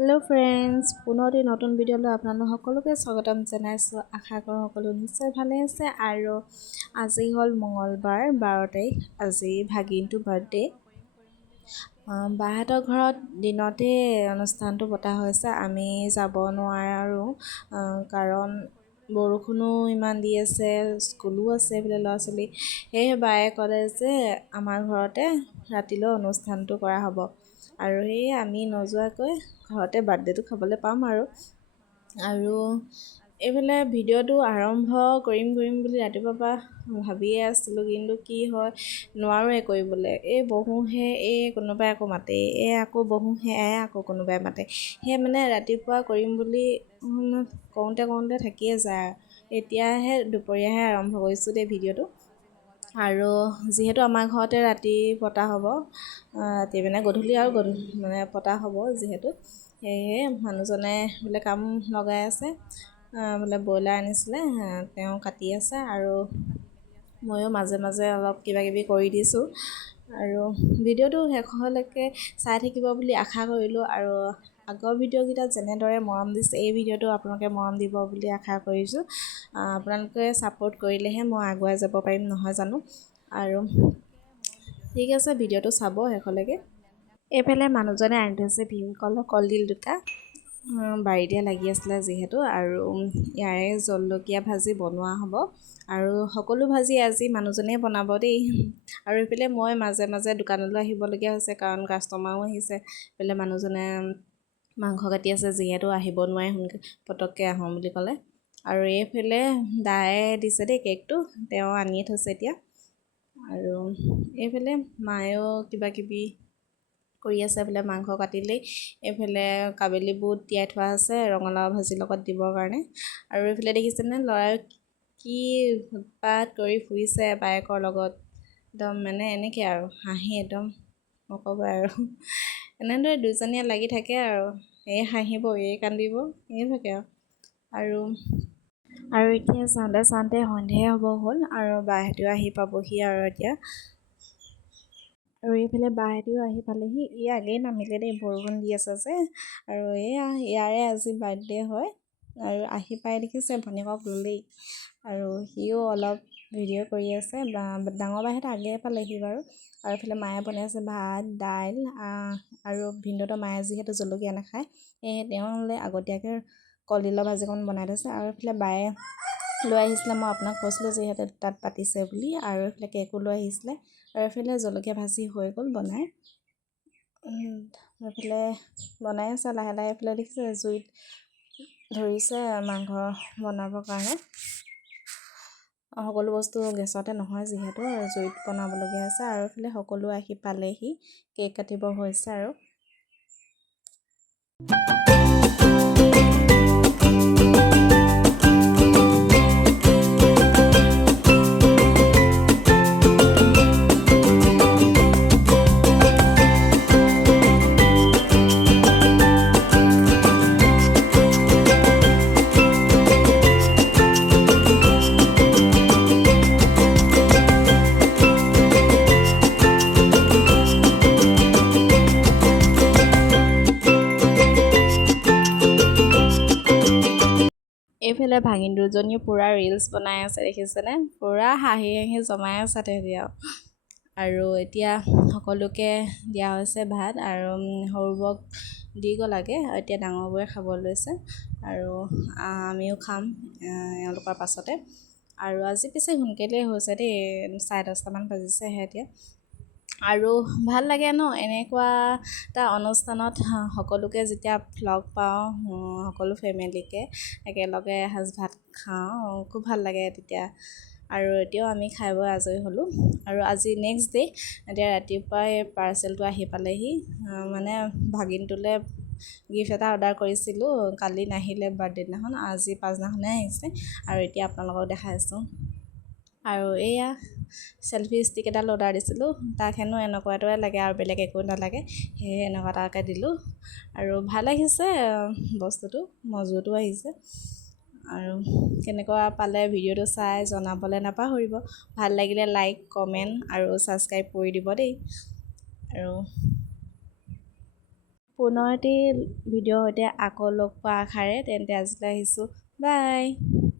Hello friends पुनः नतुन video आपनालोक सकलोके स्वागतम जनाइছো आशा करो सकलो निश्चय भाले আছে আৰু আজি হল মঙ্গলবাৰ 12 তাৰিখ আজি ভাগিনটো বাৰ্থডে বাহঁতৰ ঘৰত দিনতে অনুষ্ঠানটো পতা হৈছে আমি যাব নোৱাৰো কাৰণ বৰষুণো ইমান দি আছে স্কুলো আছে বলে ল'ৰা-ছোৱালী সেই বায়ে ক'লে যে আমাৰ ঘৰতে ৰাতিলৈ অনুষ্ঠানটো কৰা হ'ব আৰু এই আমি নজোৱাকৈ ঘৰতে বাৰ্থডেটো খাবলৈ পাম আৰু এইফালে ভিডিঅ'টো আৰম্ভ কৰিম বুলি ৰাতিপুৱাৰ পৰা ভাবিয়ে আছিলোঁ কিন্তু কি হয় নোৱাৰোৱে কৰিবলৈ এই বহুহে এই কোনোবাই আকৌ মাতে আকৌ বহুহে আকৌ কোনোবাই মাতে সেই মানে ৰাতিপুৱা কৰিম বুলি কওঁতে থাকিয়ে যায় এতিয়াহে দুপৰীয়াহে আৰম্ভ কৰিছোঁ দেই ভিডিঅ'টো আৰু যিহেতু আমাৰ ঘৰতে ৰাতি পতা হ'ব ৰাতি মানে গধূলি আৰু মানে পতা হ'ব যিহেতু সেয়েহে মানুহজনে বোলে কাম লগাই আছে বোলে ব্ৰইলাৰ আনিছিলে তেওঁ কাটি আছে আৰু ময়ো মাজে মাজে অলপ কিবা কিবি কৰি দিছোঁ আৰু ভিডিঅ'টো শেষলৈকে চাই থাকিব বুলি আশা কৰিলোঁ আৰু আগৰ ভিডিঅ'কেইটাত যেনেদৰে মৰম দিছে এই ভিডিঅ'টো আপোনালোকে মৰম দিব বুলি আশা কৰিছোঁ আপোনালোকে ছাপোৰ্ট কৰিলেহে মই আগুৱাই যাব পাৰিম নহয় জানো আৰু ঠিক আছে ভিডিঅ'টো চাব শেষলৈকে এইফালে মানুহজনে আনি থৈছে ভীমকলৰ কলডিল দুটা বাৰীতে লাগি আছিলে যিহেতু আৰু ইয়াৰে জলকীয়া ভাজি বনোৱা হ'ব আৰু সকলো ভাজি আজি মানুহজনে বনাব দেই আৰু এইফালে মই মাজে মাজে দোকানলৈ আহিবলগীয়া হৈছে কাৰণ কাষ্টমাৰো আহিছে এইফালে মানুহজনে মাংস কাটি আছে যিহেতু আহিব নোৱাৰে সোনকালে পটককৈ আহোঁ বুলি ক'লে আৰু এইফালে দায়ে দিছে দেই কেকটো তেওঁ আনিয়ে থৈছে এতিয়া আৰু এইফালে মায়েও কিবা কিবি কৰি আছে বোলে মাংস কাটিলেই এইফালে কাবেলি বুট তিয়াই থোৱা আছে ৰঙালাও ভাজিৰ লগত দিবৰ কাৰণে আৰু এইফালে দেখিছেনে ল'ৰাই কি উৎপাত কৰি ফুৰিছে বায়েকৰ লগত একদম মানে এনেকৈ আৰু হাঁহি একদম নক'ব আৰু এনেদৰে দুজনীয়ে লাগি থাকে আৰু এই হাঁহিব এই কান্দিব এই থাকে আৰু এতিয়া চাওঁতে সন্ধিয়া হ'ব হ'ল আৰু বাহঁতেও আহি পাবহি আৰু এতিয়া আৰু এইফালে বাহঁতেও আহি পালেহি ই আগেই নামিলে দেই বৰষুণ দি আছে যে আৰু ইয়াৰে আজি বাৰ্থডে হয় আৰু আহি পাই দেখিছে ভনীয়েকক ল'লেই আৰু সিও অলপ ভিডিঅ' কৰি আছে ডাঙৰ বাহঁতে আগে পালেহি বাৰু আৰু এইফালে মায়ে বনাই আছে ভাত দাইল আৰু ভিনদেউৰ মায়ে যিহেতু জলকীয়া নাখায় সেয়ে তেওঁলৈ আগতীয়াকৈ কলডিলৰ ভাজিকণ বনাই থৈছে আৰু এইফালে বায়ে লৈ আহিছিলে মই আপোনাক কৈছিলোঁ যিহেতু তাত পাতিছে বুলি আৰু এইফালে কেকো লৈ আহিছিলে আৰু এইফালে জলকীয়া ভাজি হৈ গ'ল বনাই এইফালে বনাই আছে লাহে লাহে এইফালে দেখিছে জুইত ধৰিছে মাংস বনাবৰ কাৰণে সকলো বস্তু গেছতে নহয় যিহেতু জুইত বনাবলগীয়া আছে আৰু এইফালে সকলো আহি পালেহি কেক কাটিব হৈছে আৰু এইফালে ভাগিন দুজনীও পূৰা ৰিলছ বনাই আছে দেখিছেনে পূৰা হাঁহি জমাই আছে তেতিয়া আৰু এতিয়া সকলোকে দিয়া হৈছে ভাত আৰু সৰুবোৰক দি গ'লাগে এতিয়া ডাঙৰবোৰে খাব লৈছে আৰু আমিও খাম এওঁলোকৰ পাছতে আৰু আজি পিছে সোনকালেই হৈছে দেই 10:30মান বাজিছেহে এতিয়া আৰু ভাল লাগে ন এনেকুৱা এটা অনুষ্ঠানত সকলোকে যেতিয়া লগ পাওঁ সকলো ফেমিলিকে একেলগে এসাঁজ ভাত খাওঁ খুব ভাল লাগে তেতিয়া আৰু এতিয়াও আমি খাই বৈ আজৰি হ'লোঁ আৰু আজি নেক্সট ডে এতিয়া ৰাতিপুৱাই পাৰ্চেলটো আহি পালেহি মানে ভাগিনটোলৈ গিফ্ট এটা অৰ্ডাৰ কৰিছিলোঁ কালি নাহিলে বাৰ্থডে দিনাখন আজি পাছদিনাখনে আহিছে আৰু এতিয়া আপোনালোকক দেখাইছোঁ আৰু এয়া চেলফি ষ্টিক এডাল অৰ্ডাৰ দিছিলোঁ তাক হেনো এনেকুৱাটোৱে লাগে আৰু বেলেগ একো নালাগে সেয়ে এনেকুৱা এটাকে দিলোঁ আৰু ভাল আহিছে বস্তুটো মজুতো আহিছে আৰু কেনেকুৱা পালে ভিডিঅ'টো চাই জনাবলৈ নাপাহৰিব ভাল লাগিলে লাইক কমেণ্ট আৰু ছাবস্ক্ৰাইব কৰি দিব দেই আৰু পুনৰ এটি ভিডিঅ'ৰ সৈতে আকৌ লগ পোৱা আশাৰে তেন্তে আজিলৈ আহিছোঁ। বাই।